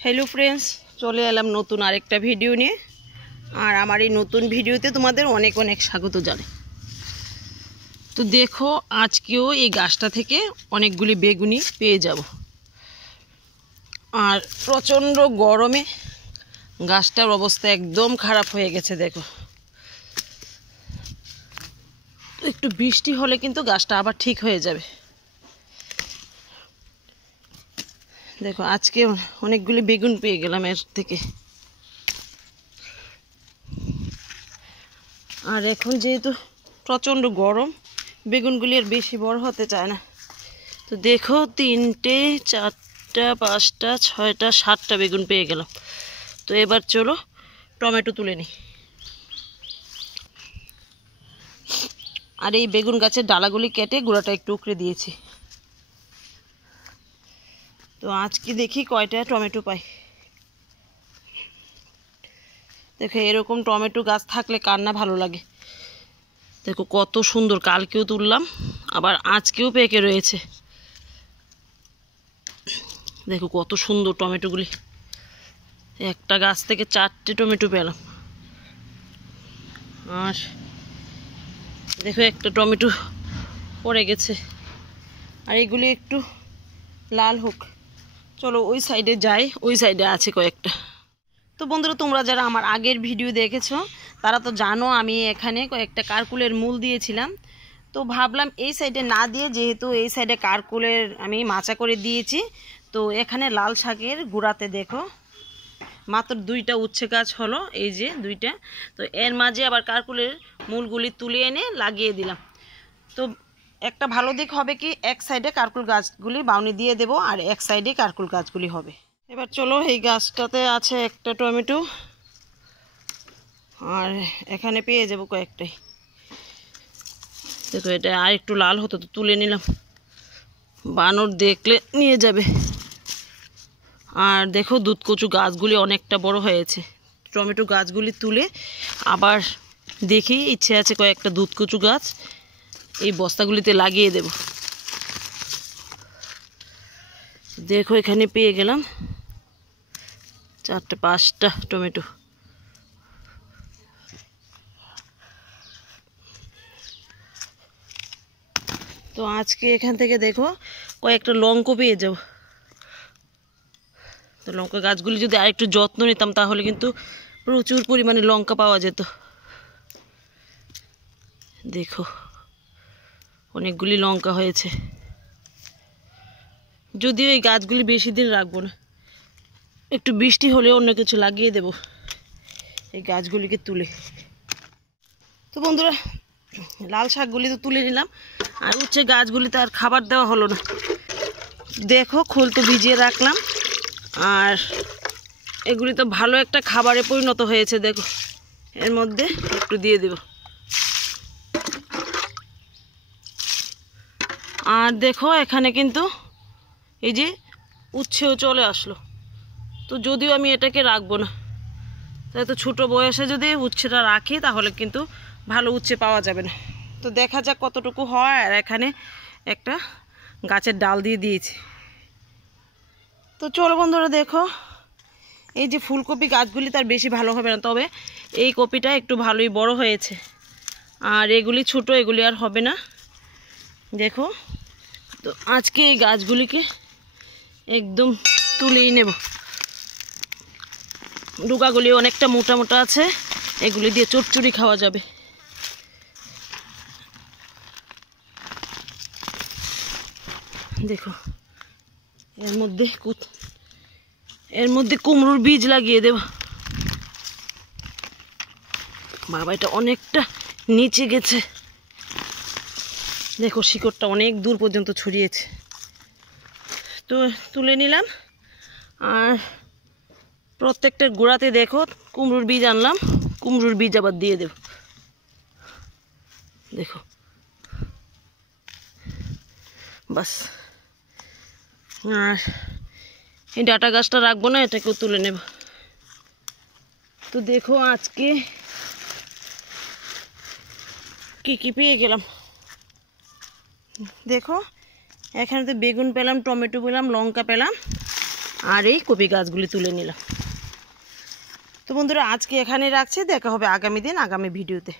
Hello friends चले एलाम नतून आरेकटा video निये और आमार एई नतून भिडियोते तोमादेर अनेक अनेक स्वागत जानाई। तो देखो आजकेও এই গাছটা থেকে অনেকগুলি বেগুনি পেয়ে যাব। আর প্রচন্ড গরমে গাছটার অবস্থা একদম খারাপ হয়ে গেছে। দেখো একটু বৃষ্টি হলে কিন্তু গাছটা আবার ঠিক হয়ে যাবে। देखो आज के अनेकगुली बेगुन पे गेलाम एर थेके और एखन जेहेतु प्रचंड गरम बेगुनगुली आर बेशी बड़ होते चाय ना। तो देखो तीनटे चारटा पाँचटा छयटा सातटा बेगुन पे गेलाम। तो एबार चलो टमेटो तुले नी। और ये बेगुन गाছের ডালাগুলি केटे गोड़ाटा एकटु उकड़े दिएছি। तो आज की देखी कयटा टमेटो पाई। देखो एरकम टमेटो गाछ थाकले कार ना भालो लागे। देखो कत सुंदर कालकेও तुललाम आबार आजकेও पेके रयेछे। देखो कत सुंदर टमेटोगुली एकटा गाछ थेके चारटे टमेटो पेलाम। और देखो एकटा टमेटो पड़े गेछे और एगुली एकटु लाल होक। चलो ওই সাইডে যাই, ওই সাইডে আছে কয়েকটা। তো বন্ধুরা তোমরা যারা আমার আগের ভিডিও দেখেছো তারা তো জানো আমি এখানে কয়েকটা কারকুলের মূল দিয়েছিলাম। তো ভাবলাম এই সাইডে না দিয়ে যেহেতু এই সাইডে কারকুলের আমি মাচা করে দিয়েছি তো এখানে লাল শাকের গুঁড়াতে দেখো মাত্র দুইটা উচ্ছে গাছ হলো, এই যে দুইটা। তো এর মাঝে আবার কারকুলের মূলগুলি তুলে এনে লাগিয়ে দিলাম। তো একটা ভালো দিক হবে কি এক সাইডে কারকুল গাছগুলি বাউনি দিয়ে দেব আর এক সাইডে কারকুল গাছগুলি হবে। এবার চলো এই গাছটাতে আছে একটা টমেটো আর এখানে পেয়ে যাব কয়েকটাই। দেখো এটা আর একটু লাল হতো তো তুলে নিলাম, বানর দেখলে নিয়ে যাবে। আর দেখো দুধকচু গাছগুলি অনেকটা বড় হয়েছে। টমেটো গাছগুলি তুলে আবার দেখি ইচ্ছে আছে কয়েকটা দুধকচু গাছ এই বস্তাগুলিতে লাগিয়ে দেব। দেখো এখানে পেয়ে গেলাম চারটে পাঁচটা টমেটো। তো আজকে এখান থেকে দেখো কয়েকটা লঙ্কা পেয়ে যাব। তো লঙ্কা গাছগুলি যদি আরেকটু যত্ন নিতাম তাহলে কিন্তু প্রচুর পরিমাণে লঙ্কা পাওয়া যেত। দেখো অনেকগুলি লঙ্কা হয়েছে। যদিও এই গাছগুলি বেশি দিন রাখবো না, একটু বৃষ্টি হলে অন্য কিছু লাগিয়ে দেব এই গাছগুলিকে তুলে। তো বন্ধুরা লাল শাকগুলি তো তুলে নিলাম আর উচ্ছে গাছগুলিতে আর খাবার দেওয়া হলো না। দেখো খোল তো ভিজিয়ে রাখলাম আর এগুলি তো ভালো একটা খাবারে পরিণত হয়েছে। দেখো এর মধ্যে একটু দিয়ে দেব। আর দেখো এখানে কিন্তু এই যে উচ্ছেও চলে আসলো। তো যদিও আমি এটাকে রাখবো না, তাই তো ছোটো বয়সে যদি উচ্ছেটা রাখি তাহলে কিন্তু ভালো উচ্ছে পাওয়া যাবে না। তো দেখা যাক কতটুকু হয়। আর এখানে একটা গাছের ডাল দিয়ে দিয়েছি। তো চলো বন্ধুরা দেখো এই যে ফুলকপি গাছগুলি তার বেশি ভালো হবে না, তবে এই কপিটা একটু ভালোই বড় হয়েছে আর এগুলি ছোট, এগুলি আর হবে না। দেখো তো আজকে এই গাছগুলিকে একদম তুলেই নেব। ডুগাগুলি অনেকটা মোটা মোটা আছে, এগুলি দিয়ে চচ্চড়ি খাওয়া যাবে। দেখো এর মধ্যে কুমড়োর বীজ লাগিয়ে দেব। বাবা এটা অনেকটা নিচে গেছে। দেখো শিকড়টা অনেক দূর পর্যন্ত ছড়িয়েছে। তো তুলে নিলাম আর প্রত্যেকটা গোড়াতে দেখো কুমড়োর বীজ আনলাম, কুমড়োর বীজ আবার দিয়ে দেব। দেখো বাস। আর এই ডাটা গাছটা রাখবো না, এটাকেও তুলে নেব। তো দেখো আজকে কি পেয়ে গেলাম। দেখো এখানে তো বেগুন পেলাম, টমেটো পেলাম, লঙ্কা পেলাম আর এই কপি গাছগুলি তুলে নিলাম। তো বন্ধুরা আজকে এখানে রাখছি, দেখা হবে আগামী দিন আগামী ভিডিওতে।